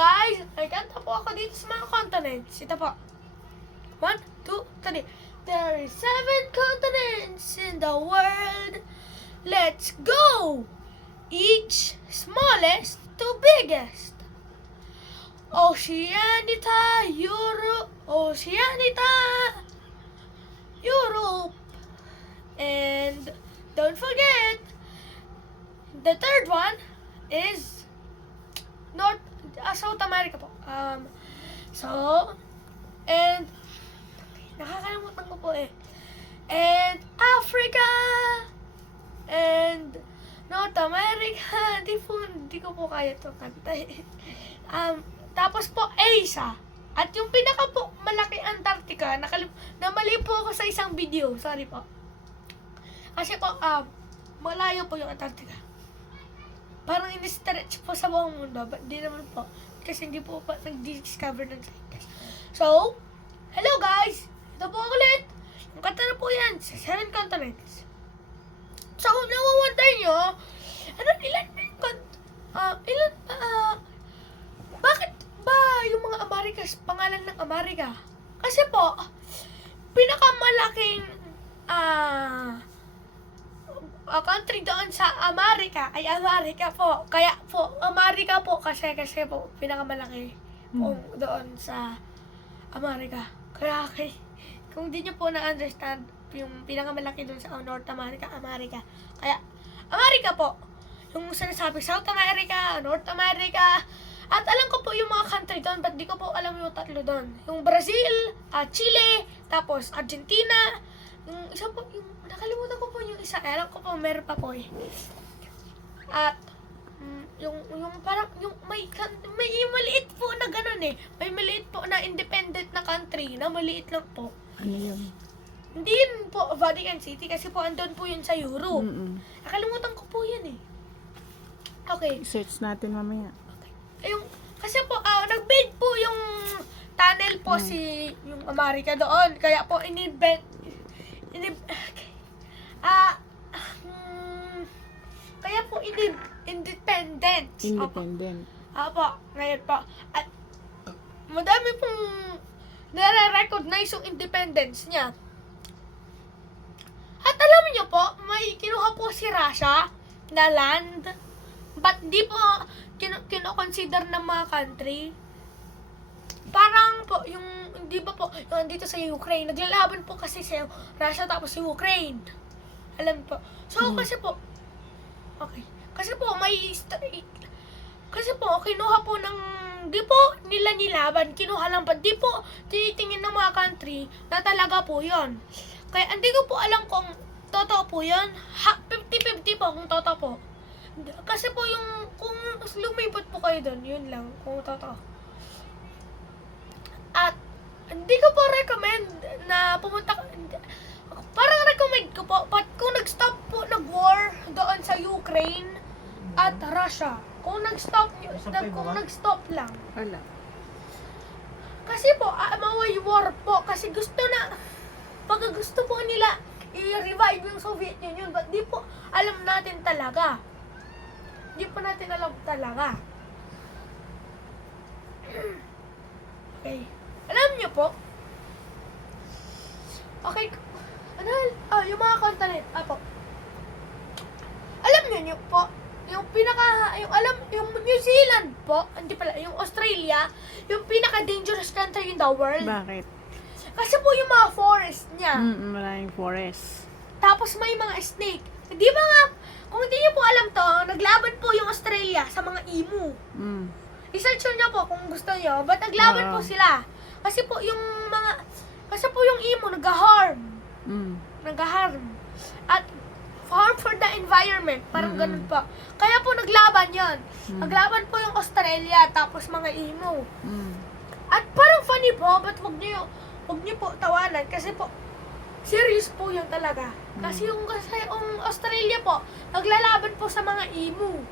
guys, nagkanta po ako dito sa mga continents. Ito po. 1, 2, 3. There are 7 continents in the world. Let's go! Each smallest to biggest. Oceanita, Europe. And don't forget, the third one is South America po. And nakakalimutan ko po eh. And Africa and North America. Hindi ko po kaya to kanta eh. Tapos po Asia. At yung pinaka po malaki Antarctica, namali po ako sa isang video. Sorry po. Kasi po, malayo po yung Antarctica. Parang in-stretch po sa buong mundo. But di naman po. Kasi hindi po nag-discover ng scientist. So, hello guys! Ito po ulit. Yung kanta na po yan sa 7 continents. So, kung nawawantay nyo, ilan ba yung bakit ba yung mga Amerikas, pangalan ng Amerika? Kasi po, pinakamalaking country doon sa Amerika ay Amerika po. Kaya po, Amerika po kasi po pinakamalaki po doon sa Amerika. Kaya kung di nyo po na-understand yung pinakamalaki doon sa North America, Amerika. Kaya, Amerika po. Yung sinasabi, South America, North America. At alam ko po yung mga country doon, but di ko po alam yung tatlo doon. Yung Brazil, Chile, tapos Argentina. Yung isa po, yung nakalimutan ko po yung isa. Alam ko po, meron pa po eh. At, yung parang, yung may maliit po na ganun eh. May maliit po na independent na country, na maliit lang po. Ano yun? Hindi yun po Vatican City kasi po andun po yun sa Europe. Nakalimutan ko po yan eh. Okay. Search natin mamaya. Okay. Kasi po, nag-build po yung tunnel po yung Amerika doon. Kaya po, kaya po, independent. Independent. Apo, ngayon po. At, madami pong nare-recognize yung independence niya. At alam niyo po, may kinuha po si Russia na land, but di po kino-consider ng mga country. Parang po, di ba po, yung dito sa Ukraine, naglalaban po kasi sa Russia tapos si Ukraine. Alam po. So, kasi po, okay. Kasi po, kasi po, kinuha po ng, di po nila nilaban, kinuha lang pa, di po tinitingin ng mga country na talaga po yon. Kaya hindi ko po alam kung totoo po yun. 50-50 po kung totoo po. Kasi po kung lumipot po kayo doon, yun lang, kung totoo. At hindi ko po recommend na pumunta, parang recommend ko po, but kung nag-stop po, nag-war doon sa Ukraine at Russia, kung nag-stop lang. Wala. Kasi po, maway war po, kasi gusto po nila i-revive yung Soviet Union, but di po alam natin talaga. Di po natin alam talaga. Okay. Alam niyo po, okay, yung mga continent, po. Alam niyo po, yung New Zealand po, hindi pala, yung Australia, yung pinaka-dangerous country in the world. Bakit? Kasi po yung mga forest niya. Maraming forest. Tapos may mga snake. Di ba nga, kung hindi niyo po alam to, naglaban po yung Australia sa mga emu. I-search nyo po kung gusto nyo, but naglaban po sila. Kasi po yung emu nag-harm. Nag-harm. At harm for the environment. Parang ganun po. Kaya po naglaban yon. Naglaban po yung Australia, tapos mga emu. At parang funny po, but wag niyo po tawanan kasi po serious po yun talaga. Kasi yung Australia po, naglalaban po sa mga emu.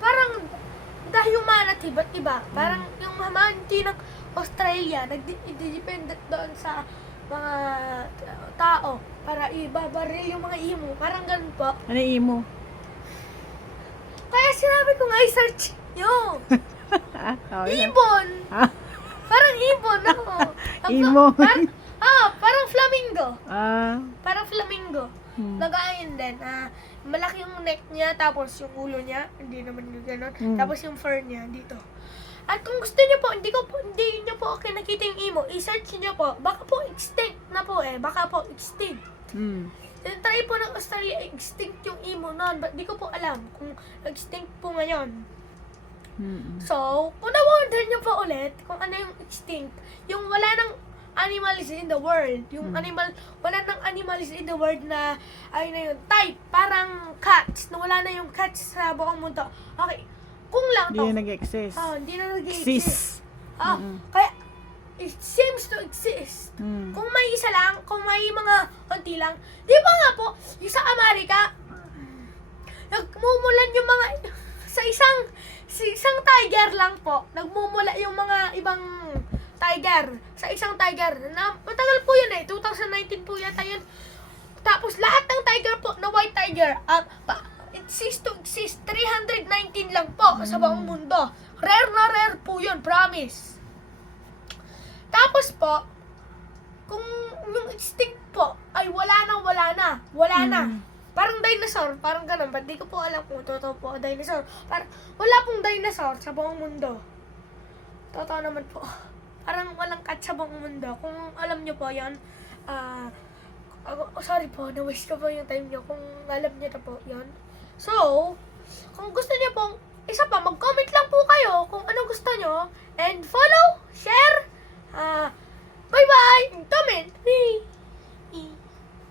Parang the humanity, ba't iba? Parang yung humanity ng Australia, nag-dependent doon sa mga tao para ibabaril yung mga emu. Parang ganun po. Ano yung emo? Kaya Kaya sinabi ko nga, i-search nyo. Oh, yeah. Ibon. Ah, Parang ibon ako. Ibon. Parang flamingo. ah, Parang flamingo. Nagayon din. Malaki yung neck niya, tapos yung ulo niya, hindi naman yung gano'n. Tapos yung fur niya, dito. At kung gusto niyo po, hindi niyo po nakita yung emo, i-search niyo po. Baka po extinct na po eh. Baka po extinct. Then try po ng Australia, extinct yung emo noon. But di ko po alam kung extinct po ngayon. So, kung na-wonder niyo po ulit kung ano yung extinct, yung wala ng animals in the world, yung wala ng animals in the world na, ayun na yun, type, parang cats, na wala na yung cats sa buong mundo. Okay, kung lang Hindi to. na nag-exist. Hindi na nag-exist. Exist. Kaya, it seems to exist. Mm. Kung may isa lang, kung may mga konti lang, di ba nga po, yung sa Amerika, nagmumulan yung mga, sa isang tiger lang po, nagmumula yung mga ibang tiger, sa isang tiger, na matagal po yun eh, 2019 po yata yun. Tapos lahat ng tiger po, na white tiger, it ceased to exist, 319 lang po sa buong mundo. Rare na rare po yun, promise. Tapos po, kung yung extinct po ay wala na. Parang dinosaur, parang ganun. Ba't di ko po alam kung totoo po dinosaur. Parang wala pong dinosaur sa buong mundo. Totoo naman po. Parang walang cat sa buong mundo. Kung alam nyo po yan, sorry po, na-waste ko po yung time nyo. Kung alam nyo na po yan. So, kung gusto nyo pong isa pa, mag-comment lang po kayo kung ano gusto nyo. And follow, share, bye-bye, comment.